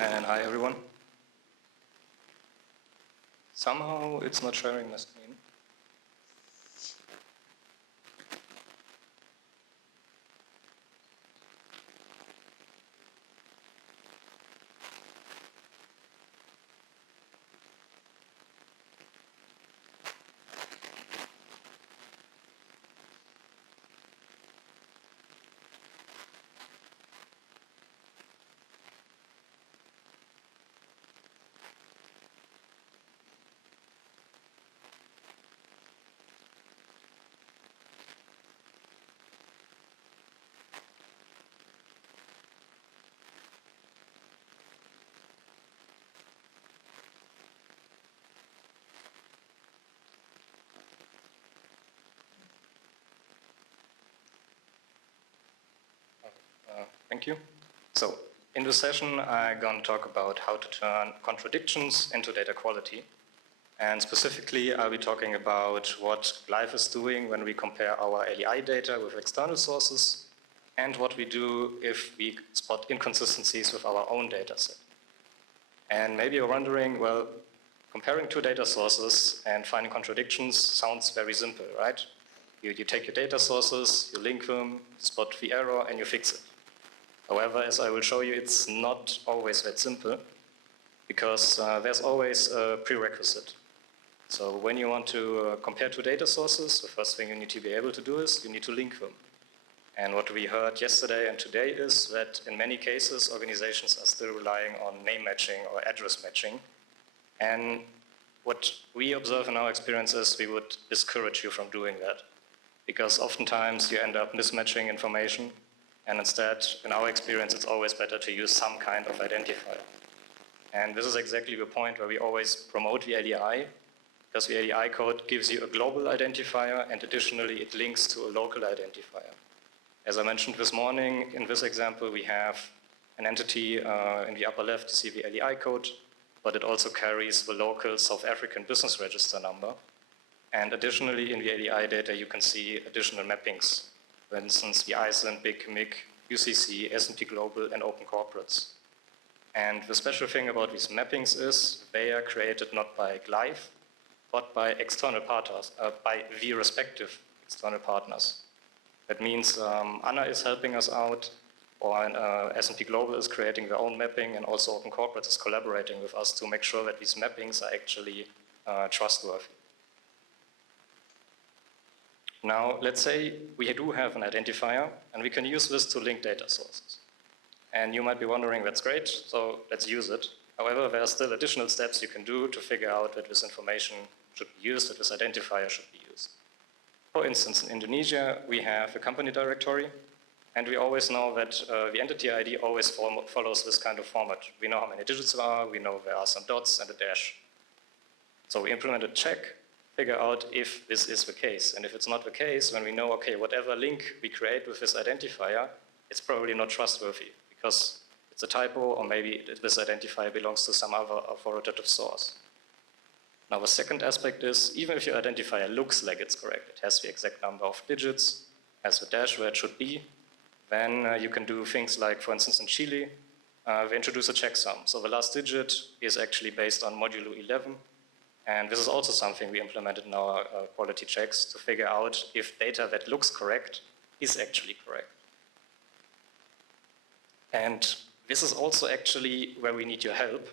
And hi everyone. Somehow it's not sharing my screen. Thank you. So, in this session, I'm going to talk about how to turn contradictions into data quality. And specifically, I'll be talking about what GLEIF is doing when we compare our LEI data with external sources, and what we do if we spot inconsistencies with our own data set. And maybe you're wondering, well, comparing two data sources and finding contradictions sounds very simple, right? You take your data sources, you link them, spot the error, and you fix it. However, as I will show you, it's not always that simple, because there's always a prerequisite. So when you want to compare two data sources, the first thing you need to be able to do is you need to link them. And what we heard yesterday and today is that in many cases, organizations are still relying on name matching or address matching. And what we observe in our experience is we would discourage you from doing that, because oftentimes you end up mismatching information. And instead, in our experience, it's always better to use some kind of identifier. And this is exactly the point where we always promote the LEI, because the LEI code gives you a global identifier, and additionally, it links to a local identifier. As I mentioned this morning, in this example, we have an entity in the upper left, you see the LEI code, but it also carries the local South African business register number. And additionally, in the LEI data, you can see additional mappings. For instance, the Iceland, Big, MIG, UCC, S&P Global, and Open Corporates. And the special thing about these mappings is they are created not by GLEIF, but by external partners, by the respective external partners. That means Anna is helping us out, or S&P Global is creating their own mapping, and also Open Corporates is collaborating with us to make sure that these mappings are actually trustworthy. Now, let's say we do have an identifier, and we can use this to link data sources. And you might be wondering, that's great, so let's use it. However, there are still additional steps you can do to figure out that this information should be used, that this identifier should be used. For instance, in Indonesia, we have a company directory, and we always know that the entity ID always follows this kind of format. We know how many digits there are, we know there are some dots and a dash. So we implement a check, figure out if this is the case. And if it's not the case, then we know, okay, whatever link we create with this identifier, it's probably not trustworthy, because it's a typo, or maybe this identifier belongs to some other authoritative source. Now, the second aspect is, even if your identifier looks like it's correct, it has the exact number of digits, has the dash where it should be, then you can do things like, for instance, in Chile, they introduce a checksum. So the last digit is actually based on modulo 11, and this is also something we implemented in our quality checks to figure out if data that looks correct is actually correct. And this is also actually where we need your help.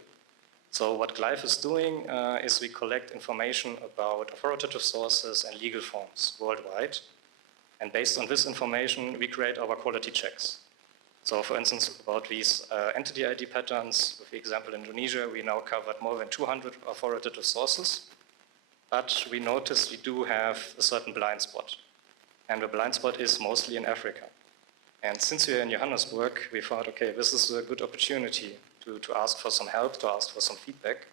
So what GLEIF is doing is we collect information about authoritative sources and legal forms worldwide. And based on this information, we create our quality checks. So for instance, about these entity ID patterns, with the example in Indonesia, we now covered more than 200 authoritative sources. But we noticed we do have a certain blind spot. And the blind spot is mostly in Africa. And since we're in Johannesburg, we thought, okay, this is a good opportunity to ask for some help, to ask for some feedback.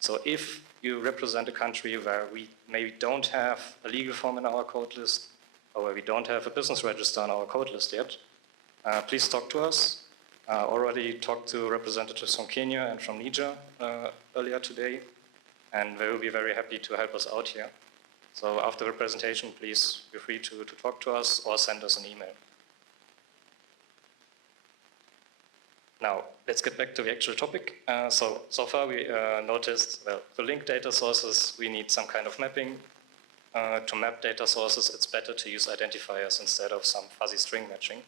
So if you represent a country where we maybe don't have a legal form in our code list, or where we don't have a business register on our code list yet, please talk to us. Already talked to representatives from Kenya and from Niger earlier today, and they will be very happy to help us out here. So after the presentation, please feel free to talk to us or send us an email. Now, let's get back to the actual topic. So far we noticed, well, to link data sources, we need some kind of mapping. To map data sources, it's better to use identifiers instead of some fuzzy string matching.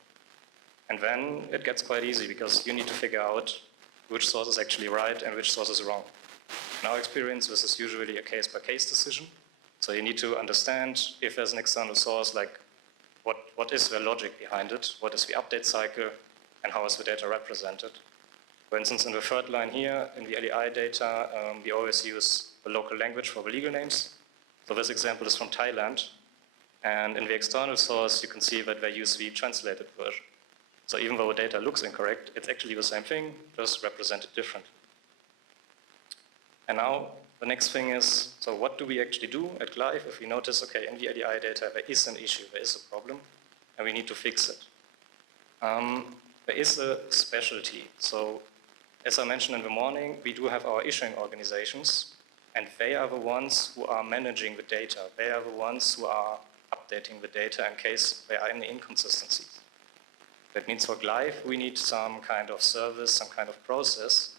And then it gets quite easy because you need to figure out which source is actually right and which source is wrong. In our experience, this is usually a case-by-case decision. So you need to understand if there's an external source, like what is the logic behind it, what is the update cycle, and how is the data represented. For instance, in the third line here, in the LEI data, we always use the local language for the legal names. So this example is from Thailand. And in the external source, you can see that they use the translated version. So even though the data looks incorrect, it's actually the same thing, just represented differently. And now the next thing is, so what do we actually do at GLEIF if we notice, okay, in the LEI data there is an issue, there is a problem, and we need to fix it? There is a specialty. So as I mentioned in the morning, we do have our issuing organizations, and they are the ones who are managing the data. They are the ones who are updating the data in case there are any inconsistencies. That means for GLEIF, we need some kind of service, some kind of process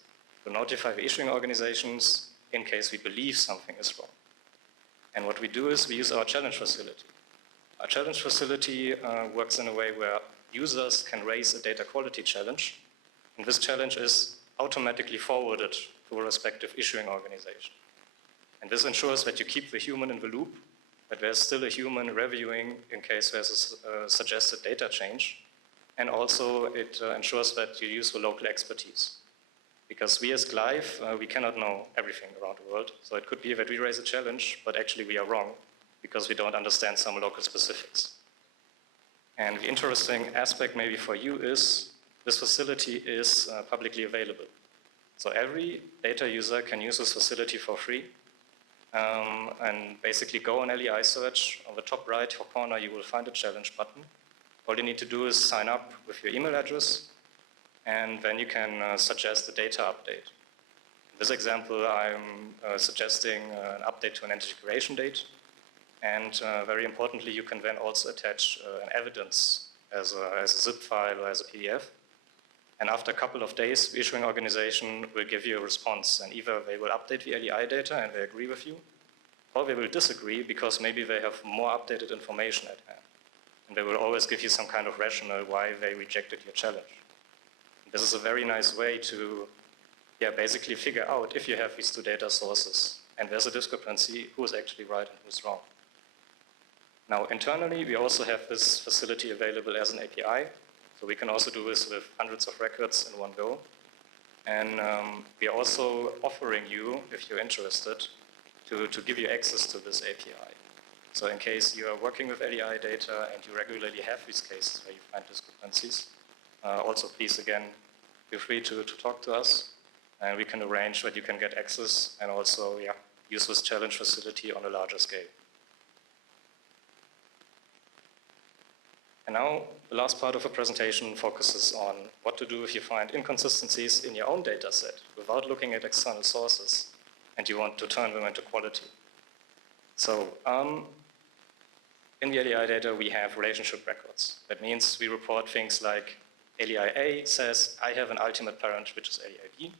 to notify the issuing organizations in case we believe something is wrong. And what we do is we use our challenge facility. Our challenge facility works in a way where users can raise a data quality challenge, and this challenge is automatically forwarded to a respective issuing organization. And this ensures that you keep the human in the loop, that there's still a human reviewing in case there's a suggested data change, and also it ensures that you use the local expertise. Because we as GLEIF, we cannot know everything around the world, so it could be that we raise a challenge, but actually we are wrong, because we don't understand some local specifics. And the interesting aspect maybe for you is this facility is publicly available. So every data user can use this facility for free and basically go on LEI search. On the top right corner, you will find a challenge button. All you need to do is sign up with your email address, and then you can suggest the data update. In this example, I'm suggesting an update to an entity creation date. And very importantly, you can then also attach an evidence as a zip file or as a PDF. And after a couple of days, the issuing organization will give you a response. And either they will update the LEI data and they agree with you, or they will disagree because maybe they have more updated information at hand. And they will always give you some kind of rationale why they rejected your challenge. And this is a very nice way to basically figure out if you have these two data sources and there's a discrepancy, who is actually right and who's wrong. Now, internally, we also have this facility available as an API. So we can also do this with hundreds of records in one go. And we are also offering you, if you're interested, to give you access to this API. So in case you are working with LEI data and you regularly have these cases where you find discrepancies, also please, again, feel free to talk to us. And we can arrange that you can get access and also use this challenge facility on a larger scale. And now, the last part of the presentation focuses on what to do if you find inconsistencies in your own data set without looking at external sources and you want to turn them into quality. So, in the LEI data, we have relationship records. That means we report things like LEI A says, I have an ultimate parent, which is LEI B.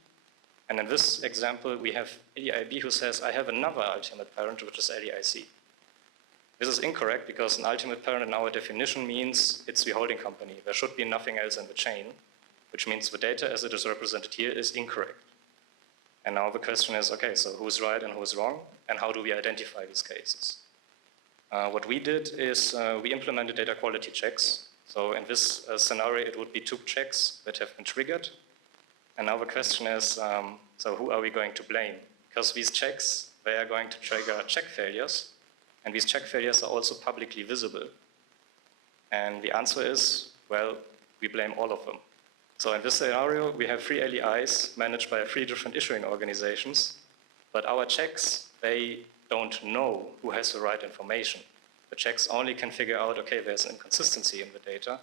And in this example, we have LEI B who says, I have another ultimate parent, which is LEI C. This is incorrect because an ultimate parent in our definition means it's the holding company. There should be nothing else in the chain, which means the data as it is represented here is incorrect. And now the question is, okay, so who's right and who's wrong, and how do we identify these cases? What we did is we implemented data quality checks. So in this scenario, it would be 2 checks that have been triggered. And now the question is, so who are we going to blame? Because these checks, they are going to trigger check failures. And these check failures are also publicly visible. And the answer is, well, we blame all of them. So in this scenario, we have 3 LEIs managed by 3 different issuing organizations, but our checks, they don't know who has the right information. The checks only can figure out, okay, there's an inconsistency in the data,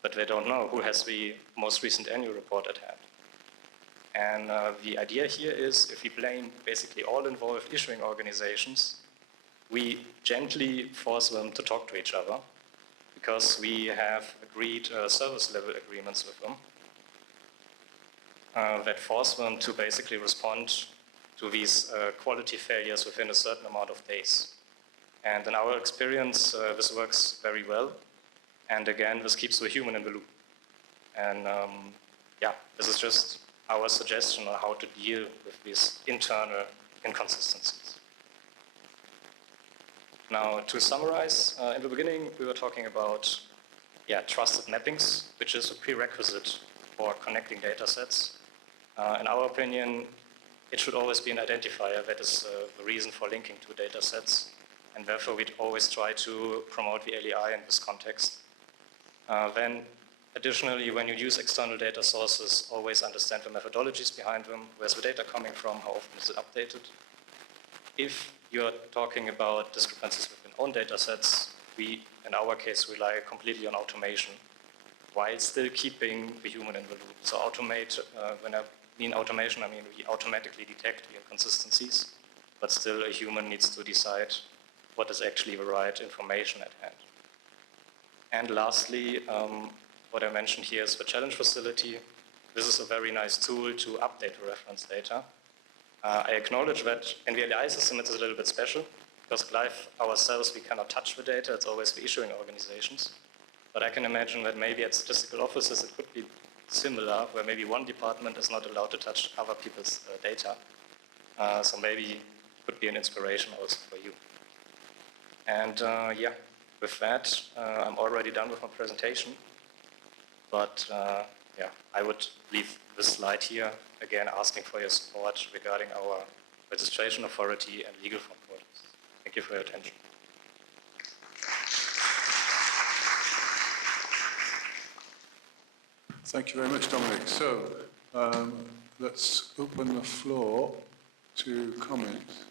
but they don't know who has the most recent annual report at hand. And the idea here is, if we blame basically all involved issuing organizations, we gently force them to talk to each other because we have agreed service level agreements with them. that force them to basically respond to these quality failures within a certain amount of days. And in our experience, this works very well. And again, this keeps the human in the loop. And yeah, this is just our suggestion on how to deal with these internal inconsistencies. Now, to summarize, in the beginning, we were talking about trusted mappings, which is a prerequisite for connecting data sets. In our opinion, it should always be an identifier that is the reason for linking two data sets, and therefore we'd always try to promote the LEI in this context. Then, additionally, when you use external data sources, always understand the methodologies behind them, where's the data coming from, how often is it updated. If you're talking about discrepancies within own data sets, we, in our case, rely completely on automation, while still keeping the human in the loop. So when I mean automation, I mean we automatically detect the inconsistencies, but still a human needs to decide what is actually the right information at hand. And lastly, what I mentioned here is the challenge facility. This is a very nice tool to update the reference data. I acknowledge that in the LEI system it's a little bit special, because GLEIF ourselves, we cannot touch the data, it's always the issuing organizations. But I can imagine that maybe at statistical offices it could be similar, where maybe one department is not allowed to touch other people's data. So maybe it could be an inspiration also for you. And yeah, with that, I'm already done with my presentation. But yeah, I would leave this slide here, again asking for your support regarding our registration authority and legal form portals. Thank you for your attention. Thank you very much, Dominik. So let's open the floor to comments.